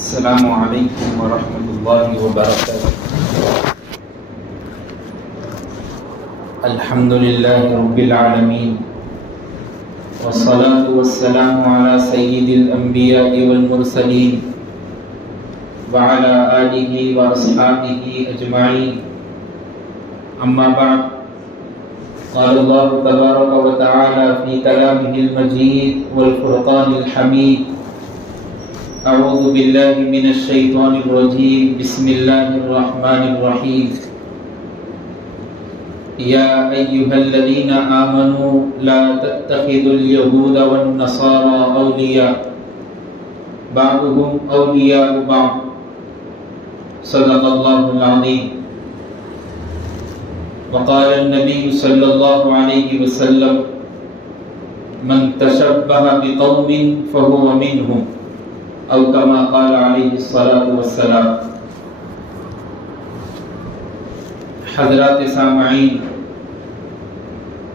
السلام علیکم ورحمۃ اللہ وبرکاتہ۔ الحمد للہ رب العالمین والصلاة والسلام علی سید الانبیاء والمرسلین وعلی آلہ واصحابہ اجمعین، اما بعد، قال اللہ تبارک وتعالی فی کلامہ المجید والفرقان الحمید، اعوذ باللہ من الشیطان الرجیم، بسم اللہ الرحمن الرحیم، یا ایہا الذین آمنوا لا تتخذوا اليہود والنصارى اولیاء بعضهم اولیاء بعض، صدق اللہ العظیم۔ وقال النبی صلی اللہ علیہ وسلم، من تشبہ بقوم فهو منهم، او کما قال علیہ الصلاۃ والسلام۔ حضرات سامعین،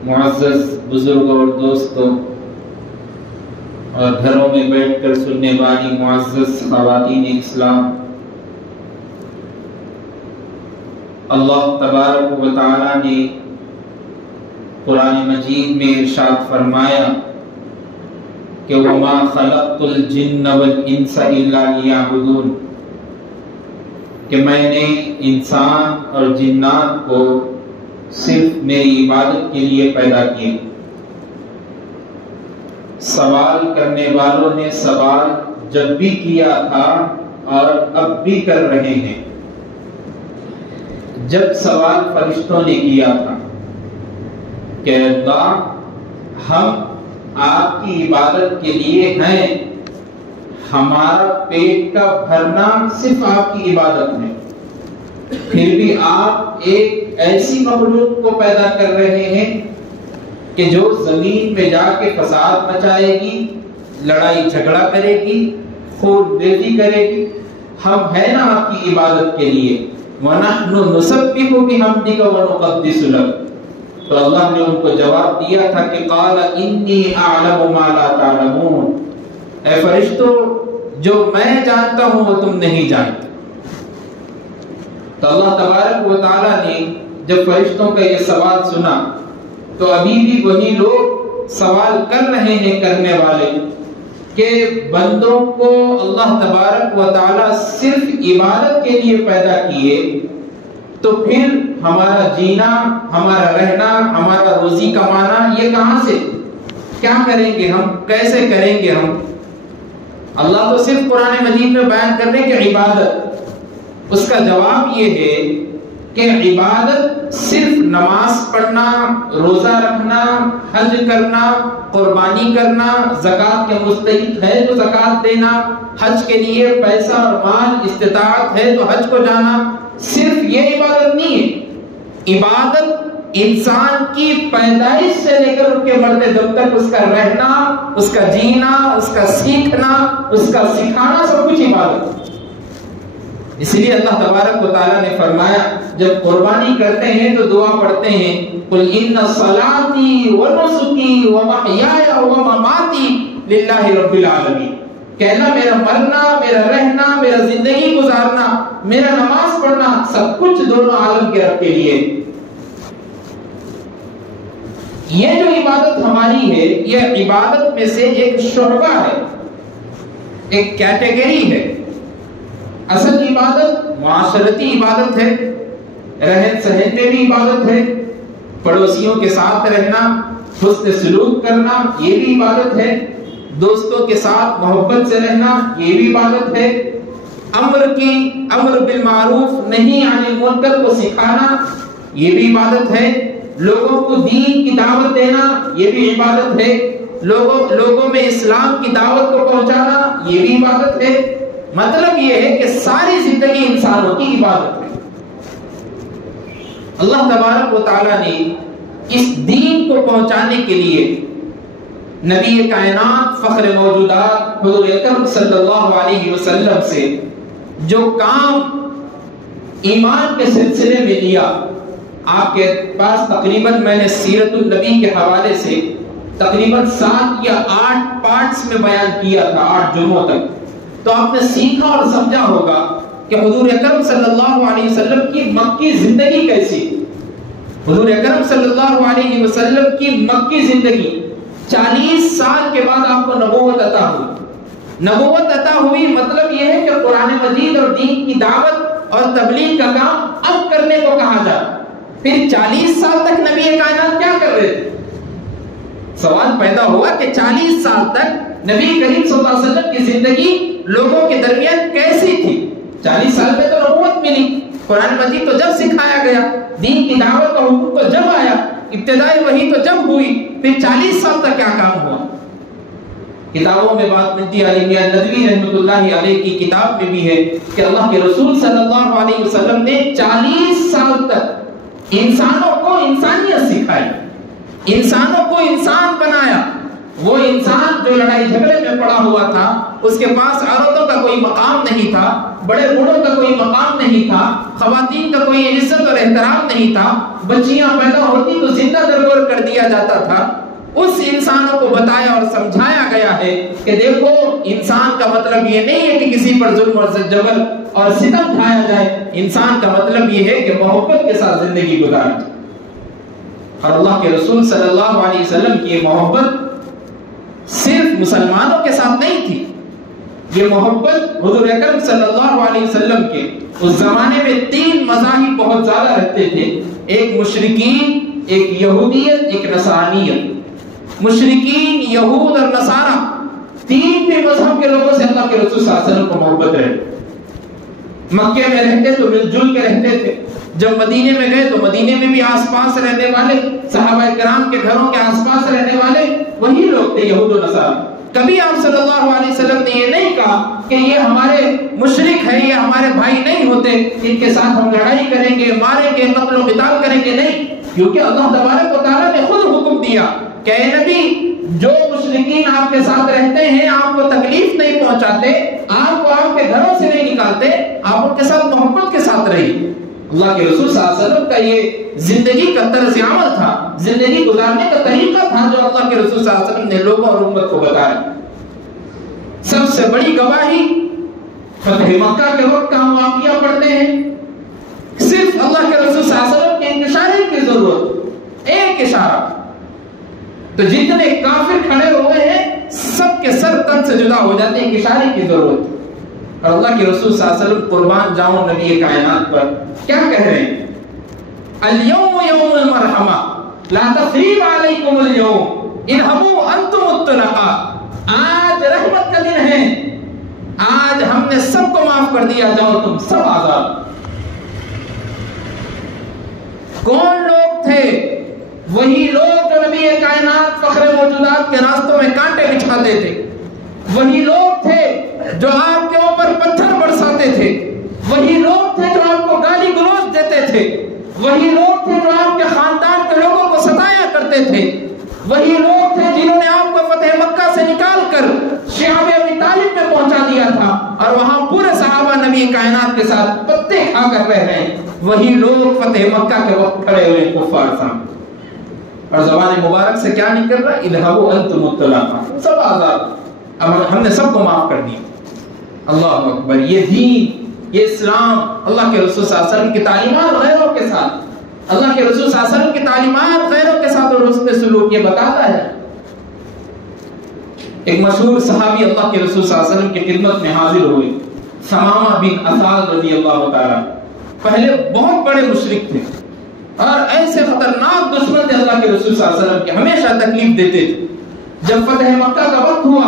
معزز بزرگوں اور دوستوں، اور گھروں میں بیٹھ کر سننے والی معزز خواتین اسلام، اللہ تبارک و تعالی نے قرآن مجید میں ارشاد فرمایا کہ وَمَا خَلَقْتُ الْجِنَّ وَالْإِنسَ إِلَّا لِيَعْبُدُونَ، کہ میں نے انسان اور جنات کو صرف میری عبادت کے لیے پیدا کیا۔ سوال کرنے والوں نے سوال جب بھی کیا تھا اور اب بھی کر رہے ہیں۔ جب سوال فرشتوں نے کیا تھا کہ اللہ، ہم آپ کی عبادت کے لیے ہیں، ہمارا پیٹ کا بھرنا صرف آپ کی عبادت ہے، پھر بھی آپ ایک ایسی مخلوق کو پیدا کر رہے ہیں کہ جو زمین میں جا کے فساد مچائے گی، لڑائی جھگڑا کرے گی، خون ریزی کرے گی، ہم ہیں نا آپ کی عبادت کے لیے۔ وَنَحْنُ نُسَبِّحُ بِحَمْدِكَ وَنُقَدِّسُ لَكَ، تو اللہ نے ان کو جواب دیا تھا کہ قال انی اعلم ما لا تعلمون، اے فرشتوں، جو میں جانتا ہوں وہ تم نہیں جانتے۔ تو اللہ تبارک و تعالی نے جب فرشتوں کا یہ سوال سنا تو ابھی بھی وہی لوگ سوال کر رہے ہیں کرنے والے کہ بندوں کو اللہ تبارک و تعالی صرف عبادت کے لیے پیدا کیے، تو پھر ہمارا جینا، ہمارا رہنا، ہمارا روزی کمانا یہ کہاں سے؟ کیا کریں گے ہم؟ کیسے کریں گے ہم؟ اللہ تو صرف قرآن مجید میں بیان کرنے کی عبادت، اس کا جواب یہ ہے کہ عبادت صرف نماز پڑھنا، روزہ رکھنا، حج کرنا، قربانی کرنا، زکوٰۃ کے مستحق ہے تو زکوٰۃ دینا، حج کے لیے پیسہ اور مال استطاعت ہے تو حج کو جانا، صرف یہ عبادت نہیں ہے۔ عبادت انسان کی پیدائش سے لے کر ان کے مرتے دم تک اس کا رہنا، اس کا جینا، اس کا سیکھنا، اس کا سکھانا، سب کچھ عبادت۔ اس لیے اللہ تبارک و تعالیٰ نے فرمایا، جب قربانی کرتے ہیں تو دعا پڑھتے ہیں، قُلْ إِنَّ صَلَاتِي وَنُسُكِي وَمَحْيَايَ وَمَمَاتِي لِلَّهِ رَبِّ الْعَالَمِينَ، کہنا میرا مرنا، میرا رہنا، میرا زندگی گزارنا، میرا نماز پڑھنا، سب کچھ دونوں عالم کے رب کے لیے۔ یہ جو عبادت ہماری ہے، یہ عبادت میں سے ایک شعبہ ہے، ایک کیٹیگری ہے۔ اصل عبادت معاشرتی عبادت ہے، رہن سہن میں بھی عبادت ہے، پڑوسیوں کے ساتھ رہنا، حسن سلوک کرنا یہ بھی عبادت ہے، دوستوں کے ساتھ محبت سے رہنا یہ بھی عبادت ہے، امر بالمعروف نہی عن المنکر کو سکھانا یہ بھی عبادت ہے، لوگوں کو دین کی دعوت دینا یہ بھی عبادت ہے، لوگوں میں اسلام کی دعوت کو پہنچانا یہ بھی عبادت ہے۔ مطلب یہ ہے کہ ساری زندگی انسانوں کی عبادت ہے۔ اللہ تبارک و تعالیٰ نے اس دین کو پہنچانے کے لیے نبی کائنات، فخر موجودات حضور اکرم صلی اللہ علیہ وسلم سے جو کام ایمان کے سلسلے میں لیا، آپ کے پاس تقریباً میں نے سیرت النبی کے حوالے سے تقریباً 7 یا 8 پارٹس میں بیان کیا تھا، 8 جمعوں تک۔ تو آپ نے سیکھا اور سمجھا ہوگا کہ حضور اکرم صلی اللہ علیہ وسلم کی مکی زندگی کیسی. حضور اکرم صلی اللہ علیہ وسلم کی مکی زندگی 40 سال کے بعد آپ کو نبوت عطا ہوئی. نبوت عطا ہوئی مطلب یہ ہے کہ قرآن مجید اور دین کی دعوت اور تبلیغ کا کام اب کرنے کو کہا جائے. پھر 40 سال تک نبی کائنات کیا کر رہے تھے؟ سوال پیدا ہوا کہ 40 سال تک نبی کریم صلی اللہ علیہ وسلم کی زندگی لوگوں کے درمیان کیسی تھی؟ 40 سال میں تو نبوت ملی، قرآن مجید تو جب سکھایا گیا، دین کی دعوت کا حکم تو جب آیا، ابتدائی وحی تو جب ہوئی، پھر 40 سال تک کیا کام ہوا؟ کتابوں میں بات ملتی ہے، علی میاں ندوی رحمۃ اللہ علیہ کی کتاب میں بھی ہے کہ اللہ کے رسول صلی اللہ علیہ وسلم نے 40 سال تک انسانوں کو انسانیت سکھائی، انسانوں کو انسان بنایا. وہ انسان جو لڑائی جھگڑے میں پڑا ہوا تھا، اس کے پاس عورتوں کا کوئی مقام نہیں تھا، بڑے بوڑھوں کا کوئی مقام نہیں تھا، خواتین کا کوئی عزت اور احترام نہیں تھا، بچیاں پیدا ہوتی تو زندہ درگور کر دیا جاتا تھا. اس انسانوں کو بتایا اور سمجھایا گیا ہے کہ دیکھو انسان کا مطلب یہ نہیں ہے کہ کسی پر ظلم اور جبر اور ستم ڈھایا جائے. انسان کا مطلب یہ ہے کہ محبت کے ساتھ زندگی گزارنا. اور اللہ کے رسول صلی اللہ علیہ وسلم کی یہ محبت صرف مسلمانوں کے ساتھ نہیں تھی. یہ محبت حضور اکرم صلی اللہ علیہ وسلم کے اس زمانے میں 3 مذاہب بہت زیادہ رہتے تھے. ایک مشرکین، ایک یہودیت، ایک نصرانیت. مشرکین، یہود اور نصارہ، 3 بھی مذہب کے لوگوں سے اللہ کے رسول صلی اللہ علیہ وسلم کو محبت رہے. مکے میں رہتے تو مل جل کے رہتے تھے. جب مدینے میں گئے تو مدینے میں بھی آس پاس رہنے والے، صحابہ کرام کے گھروں کے آس پاس رہنے والے وہی لوگ تھے، یہود و نصارہ. کبھی آپ صلی اللہ علیہ وسلم نے یہ نہیں کہا کہ یہ ہمارے مشرک ہیں، یہ ہمارے بھائی نہیں ہوتے، ان کے ساتھ ہم لڑائی کریں گے، ماریں گے، قتل و قتال کریں گے. نہیں، کیونکہ اللہ تبارک و تعالیٰ نے خود حکم دیا کہ اے نبی، جو مشرکین آپ کے ساتھ رہتے ہیں، آپ کو تکلیف نہیں پہنچاتے، آپ کو آپ کے گھروں سے نہیں نکالتے، آپ ان کے ساتھ محبت کے ساتھ رہیے. اللہ کے رسول صلی اللہ علیہ وسلم کا یہ زندگی کا طرز عمل تھا، زندگی گزارنے کا طریقہ تھا جو اللہ کے رسول صلی اللہ علیہ وسلم نے لوگوں اور امت کو بتایا. سب سے بڑی گواہی فتح مکہ کے وقت کا ہم واقعہ پڑھتے ہیں. صرف اللہ کے رسول صلی اللہ علیہ وسلم کے ایک اشارے کی ضرورت، ایک اشارہ، تو جتنے کافر کھڑے ہوئے ہیں سب کے سر تن سے جدا ہو جاتے ہیں. ایک اشارے کی ضرورت. اور اللہ کے رسول صلی اللہ علیہ وسلم قربان جاؤں نبی کائنات پر کیا کہہ رہے ہیں؟ اليوم یوم المرحمہ لا تثریب علیکم اليوم اذهبوا انتم الطلقاء. آج رحمت کا دن ہے، آج ہم نے سب کو معاف کر دیا، جاؤ تم سب آزاد. کون لوگ تھے؟ وہی لوگ جو نبی کائنات فخر موجودات کے راستوں میں کانٹے بچھاتے تھے، وہی لوگ تھے جو آپ کے اوپر پتھر برساتے تھے، وہی لوگ تھے جو آپ کو گالی گلوچ دیتے تھے، وہی لوگ تھے جو آپ کے خاندان کے لوگوں کو ستایا کرتے تھے، وہی لوگ تھے جنہوں نے آپ کو فتح مکہ سے نکال کر شعب ابی طالب میں پہنچا دیا تھا اور وہاں پورے صحابہ نبی کائنات کے ساتھ پتے کھا کر رہ رہے ہیں. وہی لوگ فتح مکہ کے وقت کھڑے ہوئے کفار سامنے اور زبان مبارک سے کیا نکل رہا ہے؟ اذهبوا انتم الطلقاء، سب آزاد. اب ہم نے سب کو معاف کر دیا. اللہ اکبر. یہ دین، یہ اسلام، اللہ کے رسول صلی اللہ علیہ وسلم کی تعلیمات غیروں کے ساتھ، اللہ کے رسول صلی اللہ علیہ وسلم کی تعلیمات غیروں کے ساتھ اور اس میں سلوک یہ بتاتا ہے. ایک مشہور صحابی اللہ کے رسول صلی اللہ علیہ وسلم کی خدمت میں حاضر ہوئے، ثمامہ بن اسال رضی اللہ تعالی. پہلے بہت بڑے مشرک تھے اور ایسے خطرناک دشمن تھے اللہ کے رسول صلی اللہ علیہ وسلم کے، ہمیشہ تکلیف دیتے تھے. جب فتح مکہ کا وقت ہوا،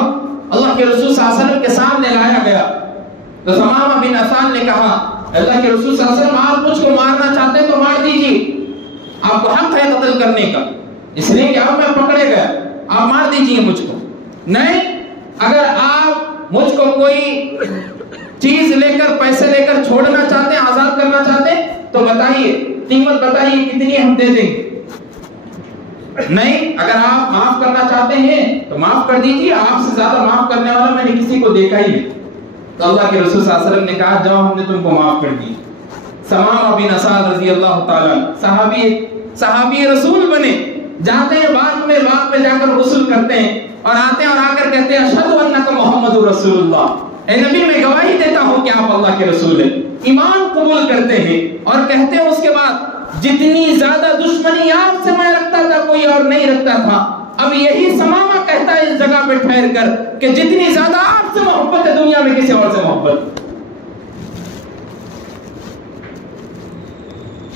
اللہ کے رسول صلی اللہ علیہ وسلم کے سامنے لایا گیا تو ثمامہ بن اسال نے کہا اللہ کے رسول صلی اللہ علیہ وسلم آپ مجھ کو مارنا چاہتے ہیں تو مار دیجیے، آپ کو حق ہے قتل کرنے کا، اس لیے کہ اب میں پکڑے گیا، آپ مار دیجیے مجھ کو. نہیں، اگر آپ مجھ کو کوئی چیز لے کر، پیسے لے کر چھوڑنا چاہتے ہیں، آزاد کرنا چاہتے ہیں تو بتائیے، قیمت بتائیے کتنی ہم دے دیں گے. نہیں، اگر آپ معاف کرنا چاہتے ہیں تو معاف کر دیجیے، آپ سے زیادہ معاف کرنے والا میں نے کسی کو دیکھا ہی نہیں. تو اللہ کے رسول صلی اللہ علیہ وسلم نے کہا جاؤ ہم نے تم کو معاف کر دی. ثمامہ بن اسال رضی اللہ تعالی صحابی رسول بنے، جاتے ہیں باغ میں جا کر غسل کرتے ہیں اور آتے ہیں اور آ کر کہتے ہیں اشہد انک محمد رسول اللہ، اے نبی میں گواہی دیتا ہوں کہ آپ اللہ کے رسول ہیں، ایمان قبول کرتے ہیں اور کہتے ہیں اس کے بعد جتنی زیادہ دشمنی آپ سے میں رکھتا تھا کوئی اور نہیں رکھتا تھا، اب یہی سمامہ کہتا ہے اس جگہ پہ ٹھہر کر کہ جتنی زیادہ آپ سے محبت ہے دنیا میں کسی اور سے محبت۔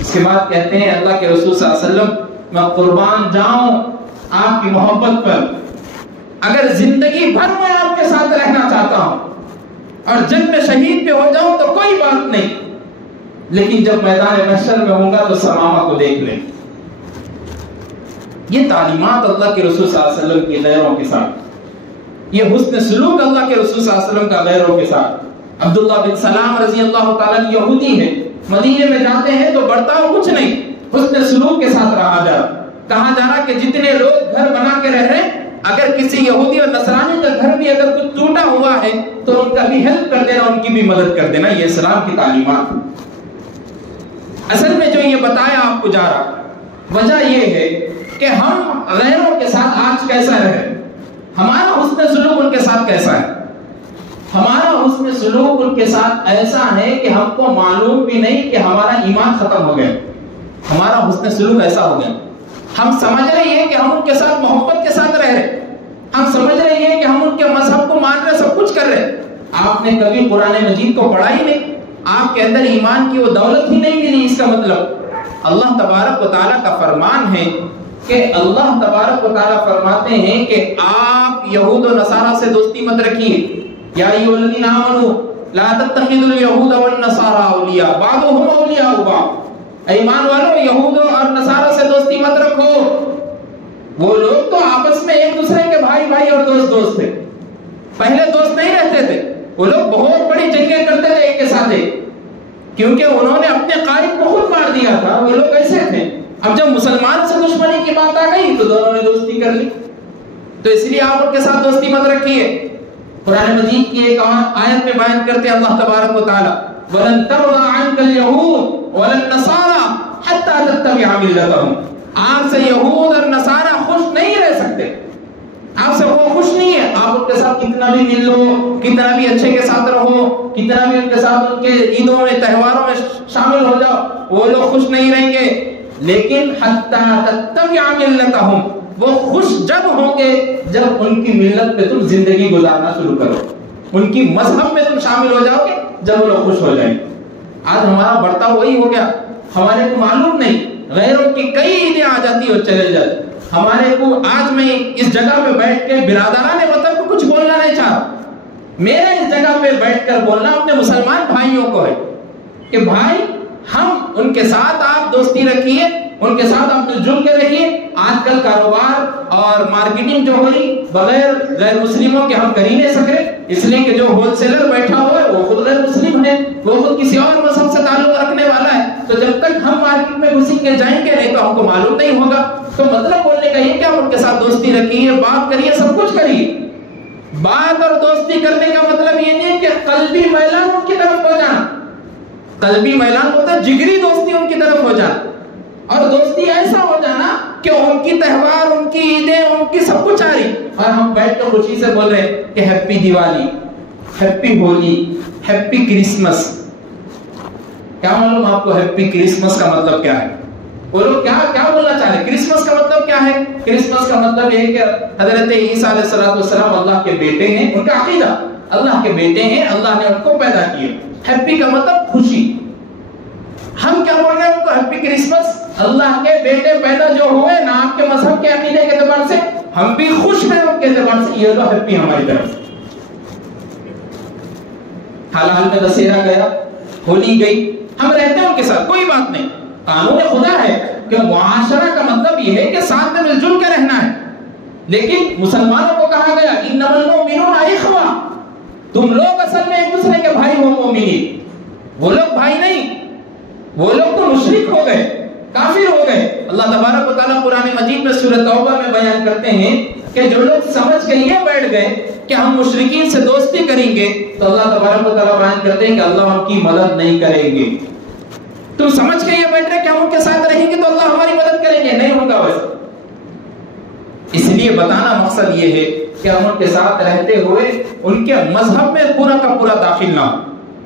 اس کے بعد کہتے ہیں اللہ کے رسول صلی اللہ علیہ وسلم میں قربان جاؤں آپ کی محبت پر، اگر زندگی بھر میں آپ کے ساتھ رہنا چاہتا ہوں اور جنگ میں شہید پہ ہو جاؤں تو کوئی بات نہیں، لیکن جب میدان محشر میں ہوں گا تو سمامہ کو دیکھ لیں۔ یہ تعلیمات اللہ کے رسول صلی اللہ علیہ وسلم کی غیروں کے ساتھ، یہ حسن سلوک اللہ کے رسول صلی اللہ علیہ وسلم کا غیروں کے ساتھ۔ عبداللہ بن سلام رضی اللہ تعالیٰ یہودی ہے، مدینے میں جاتے ہیں تو برتاؤ کچھ نہیں، حسن سلوک کے ساتھ رہا جا۔ کہا جا رہا کہ جتنے لوگ گھر بنا کے رہ رہے ہیں، اگر کسی یہودی اور نصرانی کا گھر بھی اگر کچھ ٹوٹا ہوا ہے تو ان کا بھی ہیلپ کر دینا، ان کی بھی مدد کر دینا، یہ اسلام کی تعلیمات۔ اصل میں جو یہ بتایا آپ کو جا رہا وجہ یہ ہے کہ ہم غیروں کے ساتھ آج کیسا رہے، ہمارا حسن سلوک ان کے ساتھ کیسا ہے۔ ہمارا حسن سلوک ان کے ساتھ ایسا ہے کہ ہم کو معلوم بھی نہیں کہ ہمارا ایمان ختم ہو گیا، ہمارا حسن سلوک ایسا ہو گیا۔ ہم سمجھ رہے ہیں کہ ہم ان کے ساتھ محبت کے ساتھ رہ رہے، ہم سمجھ رہے ہیں کہ ہم ان کے مذہب کو مان رہے، سب کچھ کر رہے۔ آپ نے کبھی قرآن مجید کو پڑھا ہی نہیں، آپ کے اندر ایمان کی وہ دولت ہی نہیں ملی۔ اس کا مطلب اللہ تبارک و تعالیٰ کا فرمان ہے کہ اللہ تبارک و تعالیٰ فرماتے ہیں کہ آپ یہود و نصارہ سے دوستی مت رکھیے۔ یا ایھا الذین آمنوا لا تتخذوا اليهود والنصارى اولیاء بعضهم اولیاء بعض، ایمان والو یہود اور نصارہ سے دوستی مت رکھو۔ وہ لوگ تو آپس میں ایک دوسرے کے بھائی بھائی اور دوست تھے، پہلے دوست نہیں رہتے تھے، وہ لوگ بہت بڑی جنگیں کرتے تھے ایک کے ساتھ ایک، کیونکہ انہوں نے اپنے قائد کو خود مار دیا تھا، وہ لوگ ایسے تھے۔ اب جب مسلمان سے دشمنی کی بات آ گئی تو دونوں نے دوستی کر لی، تو اس لیے آپ ان کے ساتھ دوستی مت رکھیے۔ قرآن مجید کی ایک آیت میں بیان کرتے ہیں اللہ تبارک و تعالی وَلَن تَرْضَىٰ عَنْكَ الْيَهُودُ وَلَا النَّصَارَىٰ حَتَّىٰ تَتَّبِعَ مِلَّتَهُمْ، آپ سے یہود اور نصارہ خوش نہیں رہ سکتے، آپ سے وہ خوش نہیں ہے، آپ ان کے ساتھ کتنا بھی مل لو، کتنا بھی اچھے کے ساتھ رہو، کتنا بھی ان کے ساتھ ان کے عیدوں میں تہواروں میں شامل ہو جاؤ، وہ لوگ خوش نہیں رہیں گے۔ لیکن حَتَّىٰ تَتَّبِعَ مِلَّتَهُمْ، وہ خوش جب ہوں گے جب ان کی ملت پہ تم زندگی گزارنا شروع کرو، ان کی مذہب میں تم شامل ہو جاؤ گے جب وہ لوگ خوش ہو جائیں۔ آج ہمارا برتاؤ وہی ہو گیا، ہمارے کو معلوم نہیں، غیروں کی کئی عیدیں آ جاتی اور چلے جاتی، ہمارے کو آج میں اس جگہ پہ بیٹھ کے برادران وطن کو کچھ بولنا نہیں چاہتا، میرا اس جگہ پہ بیٹھ کر بولنا اپنے مسلمان بھائیوں کو ہے کہ بھائی ہم ان کے ساتھ آپ دوستی رکھیے، ان کے ساتھ آپ مل جل کے رہیے۔ آج کل کاروبار اور مارکیٹنگ جو ہوئی بغیر غیر مسلموں کے ہم کر ہی نہیں سکے، اس لیے کہ جو ہول سیلر بیٹھا ہوا ہے وہ خود غیر مسلم ہے، وہ خود کسی اور مذہب سے تعلق رکھنے والا ہے، تو جب تک ہم مارکیٹ میں گھسیں گے جائیں گے نہیں تو ہم کو معلوم نہیں ہوگا۔ تو مطلب بولنے کا یہ کہ ہم ان کے ساتھ دوستی رکھیے، بات کریے، سب کچھ کریے۔ بات اور دوستی کرنے کا مطلب یہ نہیں کہ قلبی میلان ان کی طرف ہو جانا، قلبی میلان ہوتا ہے جگری دوستی ان کی طرف ہو جانا، اور دوستی ایسا ہو جانا کہ ان کی تہوار، ان کی عیدیں، ان کی سب کچھ آ رہی اور ہم بیٹھ کر خوشی سے بول رہے ہیں کہ happy Diwali, happy Holi, happy Christmas. کیا معلوم آپ کو ہیپی کرسمس کا مطلب کیا ہے؟ وہ لوگ کیا بولنا چاہ رہے ہیں؟ کرسمس کا مطلب کیا ہے؟ کرسمس کا مطلب یہ ہے کہ حضرت عیسیٰ علیہ السلام اللہ کے بیٹے ہیں، ان کا عقیدہ اللہ کے بیٹے ہیں، اللہ نے ان کو پیدا کیا۔ ہیپی کا مطلب خوشی۔ ہم کیا بول رہے ہیں ان کو ہیپی کرسمس؟ اللہ کے بیٹے پیدا جو ہوئے نا آپ کے مذہب کے عقیدے کے اعتبار سے ہم بھی خوش ہیں ان کے اعتبار سے، یہ لو ہیپی ہماری طرف سے۔ حال حال میں دسہرہ گیا، ہولی گئی، ہم رہتے ہیں ان کے ساتھ، کوئی بات نہیں۔ قانون خدا ہے کہ معاشرہ کا مطلب یہ ہے کہ ساتھ میں مل جل کے رہنا ہے، لیکن مسلمانوں کو کہا گیا انما المؤمنون اخوہ، تم لوگ اصل میں ایک دوسرے کے بھائی ہو مومنین۔ وہ لوگ بھائی نہیں، وہ لوگ تو مشرک ہو گئے، کافر ہو گئے۔ اللہ تبارک و تعالیٰ قرآن مجید میں سورۃ توبہ میں بیان کرتے ہیں کہ جو لوگ سمجھ کے یہ بیٹھ گئے کہ ہم مشرکین سے دوستی کریں گے تو اللہ تبارک و تعالیٰ بیان کرتے ہیں کہ اللہ ان کی مدد نہیں کریں گے۔ تم سمجھ کے یہ بیٹھ رہے کہ ہم ان کے ساتھ رہیں گے تو اللہ ہماری مدد کریں گے، نہیں ہوگا ویسا۔ اس لیے بتانا مقصد یہ ہے کہ ہم ان کے ساتھ رہتے ہوئے ان کے مذہب میں پورا کا پورا داخل نہ ہو،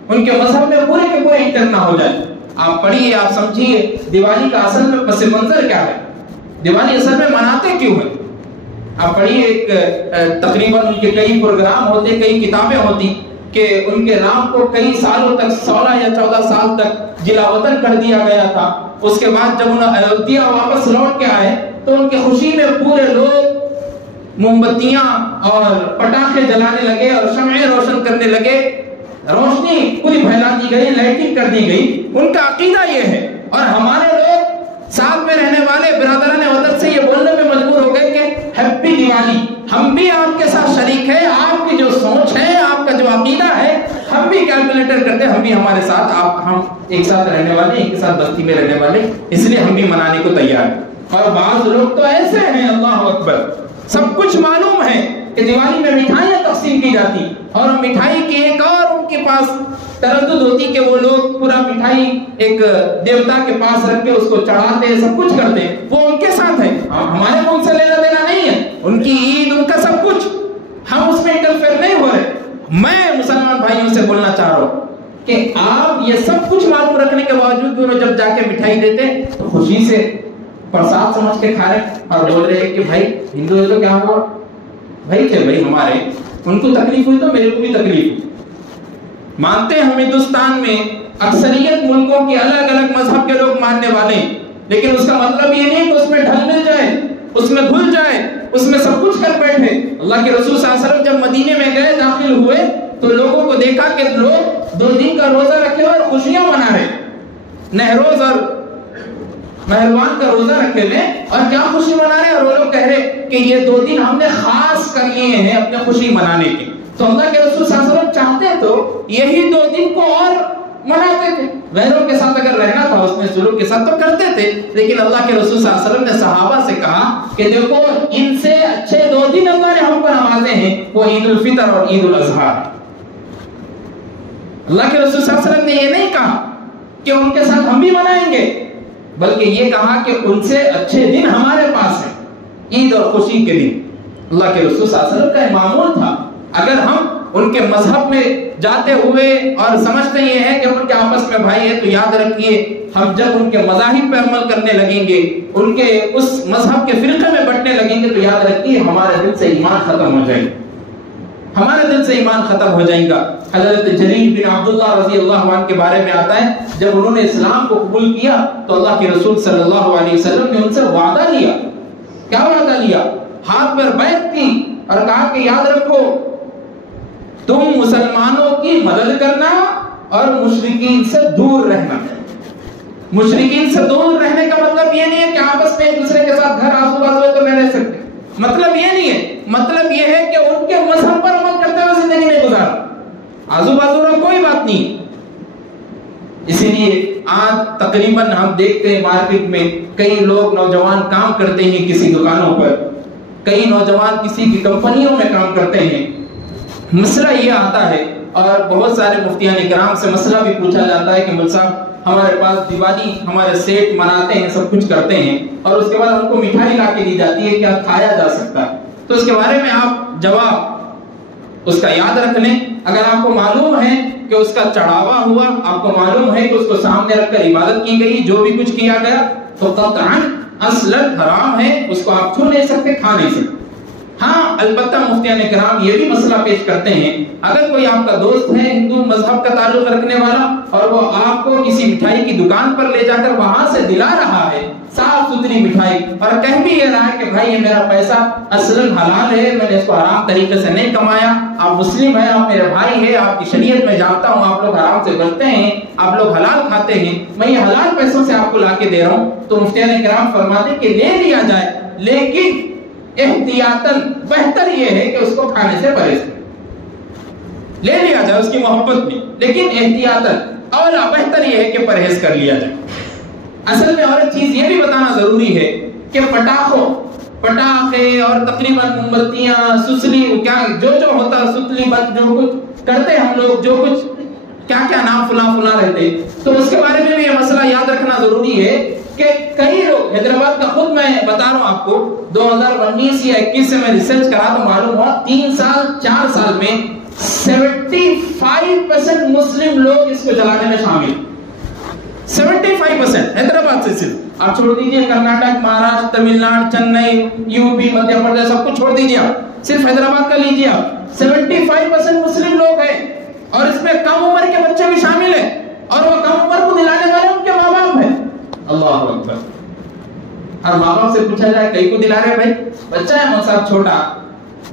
ان کے مذہب میں پورے کے پورے انٹر نہ ہو جائے۔ آپ پڑھیے، آپ سمجھیے دیوالی کا اصل میں پس منظر کیا ہے، دیوالی اصل میں مناتے کیوں ہیں۔ آپ پڑھیے، ایک تقریباً ان کے کئی پروگرام ہوتے، کئی کتابیں ہوتی کہ ان کے نام کو کئی سالوں تک 16 یا 14 سال تک جلا وطن کر دیا گیا تھا۔ اس کے بعد جب انہیں ایودھیا واپس لوٹ کے آئے تو ان کی خوشی میں پورے لوگ موم بتیاں اور پٹاخے جلانے لگے اور شمعیں روشن کرنے لگے، روشنی پوری پھیلا دی گئی، لائٹنگ کر دی گئی۔ ان کا عقیدہ یہ ہے، اور ہمارے لوگ ساتھ میں رہنے والے برادران وطن سے یہ بولنے میں مجبور ہو گئے کہ ہیپی دیوالی، ہم بھی آپ کے ساتھ شریک ہیں، آپ کی جو سوچ ہے، آپ کا جو عقیدہ ہے، ہم بھی کیلکولیٹر کرتے ہیں، ہم بھی ہمارے ساتھ، ہم ایک ساتھ رہنے والے، ایک ساتھ بستی میں رہنے والے، اس لیے ہم بھی منانے کو تیار ہیں۔ اور بعض لوگ تو ایسے ہیں، اللہ اکبر، سب کچھ معلوم ہے کہ دیوالی میں مٹھائیاں تقسیم کی جاتی، اور مٹھائی کی ایک اور ان کے پاس تردد ہوتی کہ وہ لوگ پورا مٹھائی ایک دیوتا کے پاس رکھ کے اس کو چڑھاتے، سب کچھ کرتے، وہ ان کے ساتھ ہے، ہمارے کو ان سے لینا دینا نہیں ہے، ان کی عید، ان کا سب کچھ، ہم اس میں انٹرفیئر نہیں ہو رہے۔ میں مسلمان بھائیوں سے بولنا چاہ رہا ہوں کہ آپ یہ سب کچھ معلوم رکھنے کے باوجود بھی جب جا کے مٹھائی دیتے تو خوشی سے پرساد سمجھ کے کھا رہے اور بول رہے کہ بھائی ہندو ہے تو کیا ہوا، بھائی تھے بھائی ہمارے، ان کو تکلیف ہوئی تو میرے کو بھی تکلیف ہوئی۔ مانتے ہم ہندوستان میں اکثریت ملکوں کے الگ الگ مذہب کے لوگ ماننے والے ہیں، لیکن اس کا مطلب یہ نہیں کہ اس میں ڈھل مل جائے، اس میں گھل جائے، اس میں سب کچھ کر بیٹھے۔ اللہ کے رسول صلی اللہ علیہ وسلم جب مدینے میں گئے، داخل ہوئے تو لوگوں کو دیکھا کہ لوگ 2 دن کا روزہ رکھے اور خوشیاں منا رہے، نہروز اور مہربان کا روزہ رکھے ہوئے اور کیا خوشی منا رہے، اور وہ لوگ کہہ رہے کہ یہ 2 دن ہم نے خاص کر لیے ہیں اپنے خوشی منانے کے۔ تو اللہ کے رسول صلی اللہ علیہ وسلم چاہتے تو یہی 2 دن کو اور مناتے تھے، غیروں کے ساتھ اگر رہنا تھا اس میں سلوک کے ساتھ تو کرتے تھے، لیکن اللہ کے رسول صلی اللہ علیہ وسلم نے صحابہ سے کہا کہ دیکھو ان سے اچھے 2 دن اللہ نے ہم کو نوازے ہیں، وہ عید الفطر اور عید الاضحیٰ۔ اللہ کے رسول صلی اللہ علیہ وسلم نے یہ نہیں کہا کہ ان کے ساتھ ہم بھی منائیں گے، بلکہ یہ کہا کہ ان سے اچھے دن ہمارے پاس ہیں، عید اور خوشی کے دن۔ اللہ کے رسول صلی اللہ علیہ وسلم کا معمول تھا، اگر ہم ان کے مذہب میں جاتے ہوئے اور سمجھتے یہ ہے کہ ان کے آپس میں بھائی ہے، تو یاد رکھیے ہم جب ان کے مذاہب پہ عمل کرنے لگیں گے، ان کے اس مذہب کے فرقے میں بٹنے لگیں گے، تو یاد رکھیے ہمارے دل سے ایمان ختم ہو جائے گا، ہمارے دل سے ایمان ختم ہو جائے گا۔ حضرت جریر بن عبداللہ رضی اللہ عنہ کے بارے میں آتا ہے، جب انہوں نے اسلام کو قبول کیا تو اللہ کے رسول صلی اللہ علیہ وسلم نے ان سے وعدہ لیا۔ کیا وعدہ لیا؟ ہاتھ پر بیعت کی اور کہا کہ یاد رکھو تم مسلمانوں کی مدد کرنا اور مشرکین سے دور رہنا۔ مشرکین سے دور رہنے کا مطلب یہ نہیں ہے کہ آپس میں ایک دوسرے کے ساتھ گھر آزو بازو تو نہیں رہ سکتے، مطلب یہ نہیں ہے، مطلب یہ ہے کہ ان کے مذہب پر عمل کرتے ہوئے زندگی نہیں گزارا، آزو بازو میں کوئی بات نہیں۔ اسی لیے آج تقریباً ہم دیکھتے ہیں مارکیٹ میں کئی لوگ نوجوان کام کرتے ہیں کسی دکانوں پر، کئی نوجوان کسی کی کمپنیوں میں کام کرتے ہیں، مسئلہ یہ آتا ہے اور بہت سارے مفتیان کرام سے مسئلہ بھی پوچھا جاتا ہے کہ مول صاحب ہمارے پاس دیوالی ہمارے سیٹ مناتے ہیں، سب کچھ کرتے ہیں، اور اس کے بعد ان کو مٹھائی لا کے دی جاتی ہے، کیا کھایا جا سکتا ہے؟ تو اس کے بارے میں آپ جواب اس کا یاد رکھ لیں۔ اگر آپ کو معلوم ہے کہ اس کا چڑھاوا ہوا، آپ کو معلوم ہے کہ اس کو سامنے رکھ کر عبادت کی گئی، جو بھی کچھ کیا گیا، تو قطعاً اصلاً حرام ہے، اس کو آپ چھو نہیں سکتے، کھا نہیں سکتے۔ ہاں البتہ مفتیان کرام یہ بھی مسئلہ پیش کرتے ہیں، اگر کوئی آپ کا دوست ہے ہندو مذہب کا تعلق رکھنے والا اور وہ آپ کو کسی مٹھائی کی دکان پر لے جا کر وہاں سے دلا رہا ہے صاف ستھری مٹھائی، اور کہہ بھی یہ رہا ہے کہ بھائی یہ میرا پیسہ اصلاً حلال ہے، میں نے اس کو حرام طریقے سے نہیں کمایا، آپ مسلم ہیں، آپ میرے بھائی ہیں، آپ کی شریعت میں جانتا ہوں آپ لوگ حرام سے بچتے ہیں، آپ لوگ حلال کھاتے ہیں، میں یہ حلال پیسوں سے آپ کو لا کے دے رہا ہوں، تو مفتیان کرام فرماتے ہیں کہ لے لیا جائے، لیکن احتیاطاً بہتر یہ ہے کہ اس کو کھانے سے پرہیز کریں، لے لیا جائے اس کی محبت میں، لیکن احتیاطاً اولا بہتر یہ ہے کہ پرہیز کر لیا جائے۔ اصل میں اور ایک چیز یہ بھی بتانا ضروری ہے کہ پٹاخے اور تقریباً موم بتیاں، سسلی، کیا جو ہوتا ہے، ستلی بت جو کچھ کرتے ہم لوگ، جو کچھ کیا کیا نام فلاں رہتے، تو اس کے بارے میں بھی یہ مسئلہ یاد رکھنا ضروری ہے کہ کئی لوگ حیدرآباد کا، خود میں بتا رہا ہوں آپ کو 2019 یا 21 سے میں ریسرچ کرا تو معلوم ہوا 3 سال 4 سال میں 75% مسلم لوگ اس کو جلانے میں شامل، 75% حیدرآباد سے صرف، آپ چھوڑ دیجئے کرناٹک، مہاراشٹر، تمل ناڈو، چنئی، یو پی، مدھیہ پردیش، سب کچھ چھوڑ دیجئے، آپ صرف حیدرآباد کا لیجئے، آپ 75% مسلم لوگ ہیں، اور اس میں کم عمر کے بچے بھی شامل ہیں، اور وہ کم عمر کو دلانے والے ان کے ماں باپ ہیں۔ اللہ اکبر۔ اور ماں باپ سے پوچھا جائے کئی کو دلا رہے بھائی، بچہ ہے مول صاحب چھوٹا،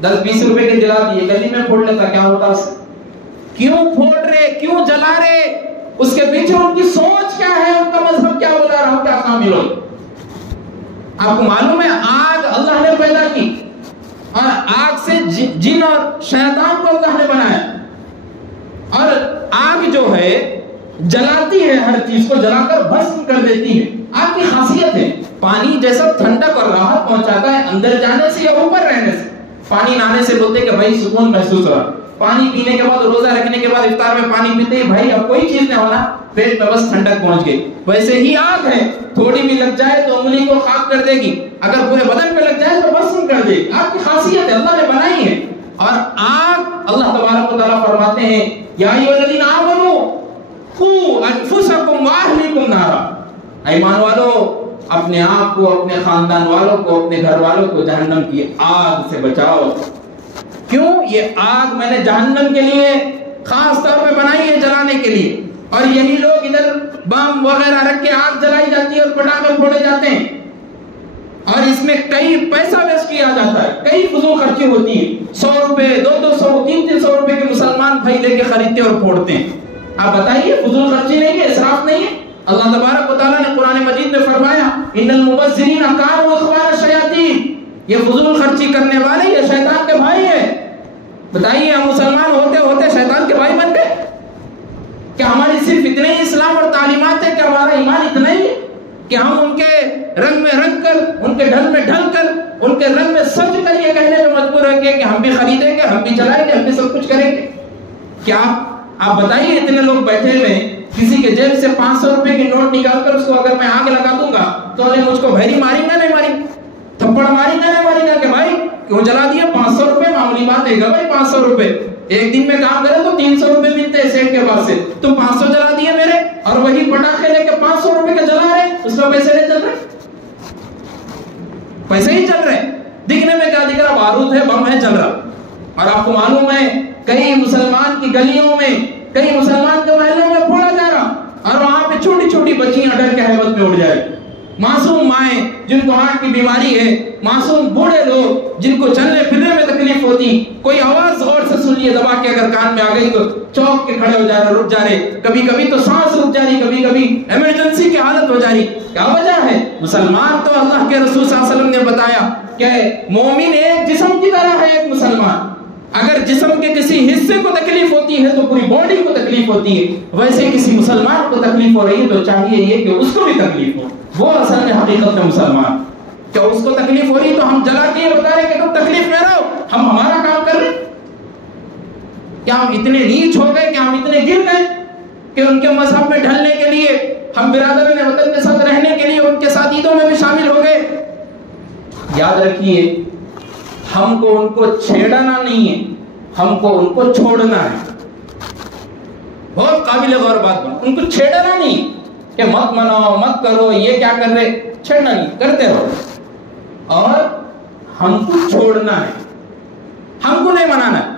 10-20 روپے کے دلا دیے، گلی میں پھوڑ لیتا، کیا ہوتا اس سے؟ کیوں پھوڑ رہے، کیوں جلا رہے، اس کے پیچھے ان کی سوچ کیا ہے، ان کا مذہب کیا بتا رہا ہوں، کیا شامل ہو؟ آپ کو معلوم ہے آگ اللہ نے پیدا کی، اور آگ سے جن اور شیطان کو اللہ نے بنایا، اور آگ جو ہے جلاتی ہے، ہر چیز کو جلا کر بھسم کر دیتی ہے۔ آگ کی خاصیت ہے پانی جیسا ٹھنڈک اور راحت پہنچاتا ہے اندر جانے سے یا اوپر رہنے سے۔ پانی نہانے سے بولتے کہ بھائی سکون محسوس ہو رہا، پانی پینے کے بعد، روزہ رکھنے کے بعد افطار میں پانی پیتے ہی بھائی اب کوئی چیز نہیں ہونا، پیٹ میں بس ٹھنڈک پہنچ گئی۔ ویسے ہی آگ ہے، تھوڑی بھی لگ جائے تو انگلی کو خاک کر دے گی، اگر پورے بدن پہ لگ جائے تو بھسم کر دے گی۔ آگ کی خاصیت ہے، اللہ نے بنائی ہے۔ اور آگ اللہ تبارک و تعالیٰ فرماتے ہیں یا ایھا الذین آمنوا قوا انفسکم واہلیکم نارا، ایمان والو اپنے آپ کو، اپنے خاندان والوں کو، اپنے گھر والوں کو جہنم کی آگ سے بچاؤ۔ کیوں؟ یہ آگ میں نے جہنم کے لیے خاص طور پہ بنائی ہے، جلانے کے لیے، اور یہی لوگ ادھر بم وغیرہ رکھ کے آگ جلائی جاتی ہے اور پٹاخے پھوڑے جاتے ہیں، اور اس میں کئی پیسہ ویسٹ کیا جاتا ہے، کئی فضول خرچی ہوتی ہے، 100 روپے 200 300 روپے کے مسلمان بھائی لے کے خریدتے اور پھوڑتے ہیں۔ آپ بتائیے فضول خرچی نہیں ہے، اسراف نہیں ہے؟ اللہ تبارک و تعالیٰ نے قرآن مجید میں فرمایا ان المبذرین کانوا اخوان الشیاطین، یہ فضول خرچی کرنے والے یہ شیطان کے بھائی ہیں۔ بتائیے ہم مسلمان ہوتے ہوتے شیطان کے بھائی بن گئے؟ کہ ہماری صرف اتنے ہی اسلام اور تعلیمات ہے، کہ ہمارا ایمان اتنا ہی ہے کہ ہم ان کے رنگ میں رنگ کر، ان کے ڈھل میں ڈھل کر، ان کے رنگ میں سج کر یہ کہنے میں مجبور ہیں کہ ہم بھی خریدیں گے، ہم بھی چلائیں گے، ہم بھی سب کچھ کریں گے؟ کیا آپ بتائیے اتنے لوگ بیٹھے ہوئے ہیں، کسی کے جیب سے 500 روپے کی نوٹ نکال کر اس کو اگر میں آگ لگا دوں گا تو انہیں مجھ کو بھیری ماریں گا نہیں ماریں گا، تھپڑ ماریں گا نہیں ماریں گا کہ بھائی کیوں جلا دیا؟ 500 روپے معمولی بات ہے گا بھائی، 500 روپے ایک دن میں کام کرے تو 300 روپے ملتے ہیں سیٹ کے پاس سے، تم 500 جلا دیے میرے، اور وہی پٹاخے لے کے 500 روپے کے جلا رہے، اس میں پیسے نہیں چل رہے، پیسے ہی چل رہے، دکھنے میں کیا دکھ رہا؟ بارود ہے، بم ہے چل رہا۔ اور آپ کو معلوم ہے کئی مسلمان کی گلیوں میں، کئی مسلمان کے محلوں میں پھوڑا جا رہا، اور وہاں پہ چھوٹی چھوٹی بچیاں ڈر کے ہیبت میں اڑ جائے، معصوم مائیں جن کو ہارٹ کی بیماری ہے، معصوم بوڑھے لوگ جن کو چلنے پھرنے میں تکلیف ہوتی، کوئی آواز غور سے سن لیے دبا کے اگر کان میں آ گئی تو چوک کے کھڑے ہو جا رہے، رک جا رہے، کبھی کبھی تو سانس رک جا رہی، کبھی کبھی ایمرجنسی کی حالت ہو جا رہی۔ کیا وجہ ہے؟ مسلمان تو اللہ کے رسول صلی اللہ علیہ وسلم نے بتایا کہ مومن ایک جسم کی طرح ہے، ایک مسلمان اگر جسم کے کسی حصے کو تکلیف ہوتی ہے تو پوری باڈی کو تکلیف ہوتی ہے، ویسے کسی مسلمان کو تکلیف ہو رہی ہے تو چاہیے یہ کہ اس کو بھی تکلیف ہو، وہ اصل میں حقیقت میں مسلمان۔ کیا اس کو تکلیف ہو رہی تو ہم جلا کے بتا رہے کہ تم تکلیف میں رہو، ہم ہمارا کام کر رہے؟ کیا ہم اتنے نیچ ہو گئے، کیا ہم اتنے گر گئے کہ ان کے مذہب میں ڈھلنے کے لیے، ہم برادران وطن کے ساتھ رہنے کے لیے ان کے ساتھ عیدوں میں بھی شامل ہو گئے؟ یاد رکھیے ہم کو ان کو چھیڑنا نہیں ہے، ہم کو ان کو چھوڑنا ہے۔ بہت قابل غور بات بات، ان کو چھیڑنا نہیں کہ مت مناؤ، مت کرو، یہ کیا کر رہے، چھیڑنا نہیں، کرتے رہو، اور ہم کو چھوڑنا ہے، ہم کو نہیں منانا ہے،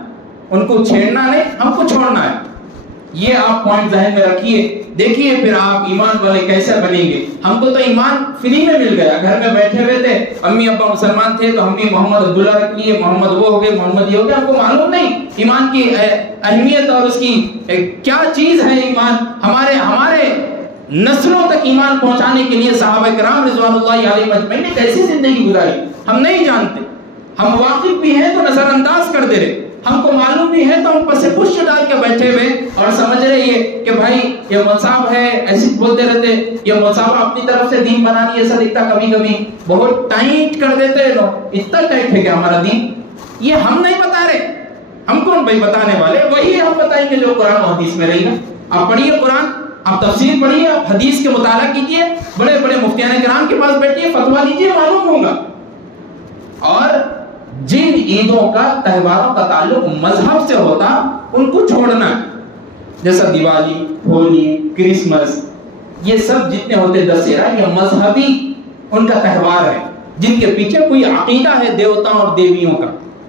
ان کو چھیڑنا نہیں، ہم کو چھوڑنا ہے۔ یہ آپ پوائنٹ ذہن میں رکھیے، دیکھیے پھر آپ ایمان والے کیسے بنیں گے۔ ہم کو تو ایمان فری میں مل گیا، گھر میں بیٹھے ہوئے تھے، امی ابا مسلمان تھے تو ہم بھی محمد عبداللہ رکھ لیے، محمد وہ ہو گئے، محمد یہ ہو گیا، ہم کو معلوم نہیں ایمان کی اہمیت اور اس کی کیا چیز ہے۔ ایمان ہمارے نسلوں تک ایمان پہنچانے کے لیے صحابہ کرام رضوان اللہ علیہ مجمعین نے کیسی زندگی گزاری ہم نہیں جانتے، ہم واقف بھی ہیں تو نظر انداز کر دے رہے، ہم کو معلوم بھی ہے تو ہم پس پش ڈال کے بیٹھے ہوئے اور سمجھ رہے یہ کہ بھائی یہ مصعب ہے، ایسے بولتے رہتے، یہ مصعب اپنی طرف سے دین بنانی ایسا دکھتا، کبھی کبھی بہت ٹائٹ کر دیتے لوگ، اتنا ٹائٹ ہے کہ ہمارا دین، یہ ہم نہیں بتا رہے، ہم کون بھائی بتانے والے، وہی ہم بتائیں گے جو قرآن و حدیث میں رہی نا۔ آپ پڑھیے قرآن آپ تفسیر پڑھیے، آپ حدیث کے مطالعہ کیجئے، بڑے بڑے مفتیان کرام کے پاس بیٹھیے، فتویٰ لیجئے، معلوم ہوگا۔ اور جن عیدوں کا، تہواروں کا تعلق مذہب سے ہوتا ان کو چھوڑنا ہے، جیسا دیوالی، ہولی، کرسمس، یہ سب جتنے ہوتے دسہرا، یہ مذہبی ان کا تہوار ہے، جن کے پیچھے کوئی عقیدہ ہے دیوتاؤں اور دیویوں کا،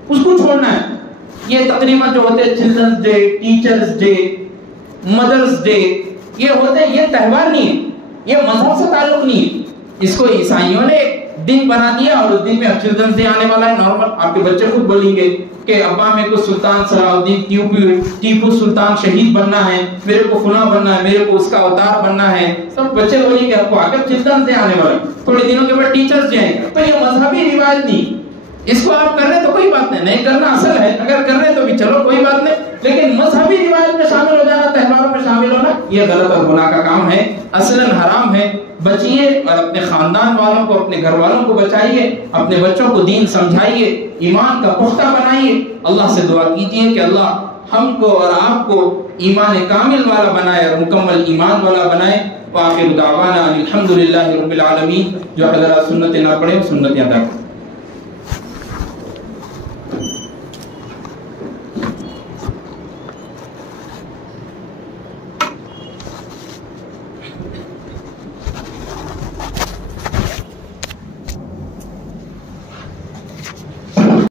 اس کو چھوڑنا ہے۔ یہ تقریباً جو ہوتے ہیں Children's Day, Teachers' Day, Mother's Day, یہ ہوتے ہیں، یہ تہوار نہیں ہے، یہ مذہب سے تعلق نہیں ہے۔ اس کو عیسائیوں نے دن بنا دیا اور اس دن میں چلڈرنز ڈے آنے والا ہے، نارمل، آپ کے بچے خود بولیں گے کہ ابا میرے کو سلطان صلاح الدین ٹیپو سلطان شہید بننا ہے، میرے کو فلاں بننا ہے، میرے کو اس کا اوتار بننا ہے، سب بچے بولیں گے آپ کو آگے چلڈرنز ڈے آنے والا ہے، تھوڑے دنوں کے بعد ٹیچرز ڈے آئے گا۔ تو یہ مذہبی روایت نہیں، اس کو آپ کر رہے تو کوئی بات نہیں کرنا اصل ہے، اگر کر رہے تو بھی چلو کوئی بات نہیں، لیکن مذہبی روایت میں شامل ہو جانا، تہواروں میں شامل ہونا، یہ غلط اور گناہ کا کام ہے، اصلاً حرام ہے۔ بچیے اور اپنے خاندان والوں کو، اپنے گھر والوں کو بچائیے، اپنے بچوں کو دین سمجھائیے، ایمان کا پختہ بنائیے، اللہ سے دعا کیجیے کہ اللہ ہم کو اور آپ کو ایمان کامل والا بنائے اور مکمل ایمان والا بنائے۔ وآخر دعوانا الحمدللہ رب العالمین۔ جو حضرات سنتیں نہ پڑھیں سنتیں ادا کریں۔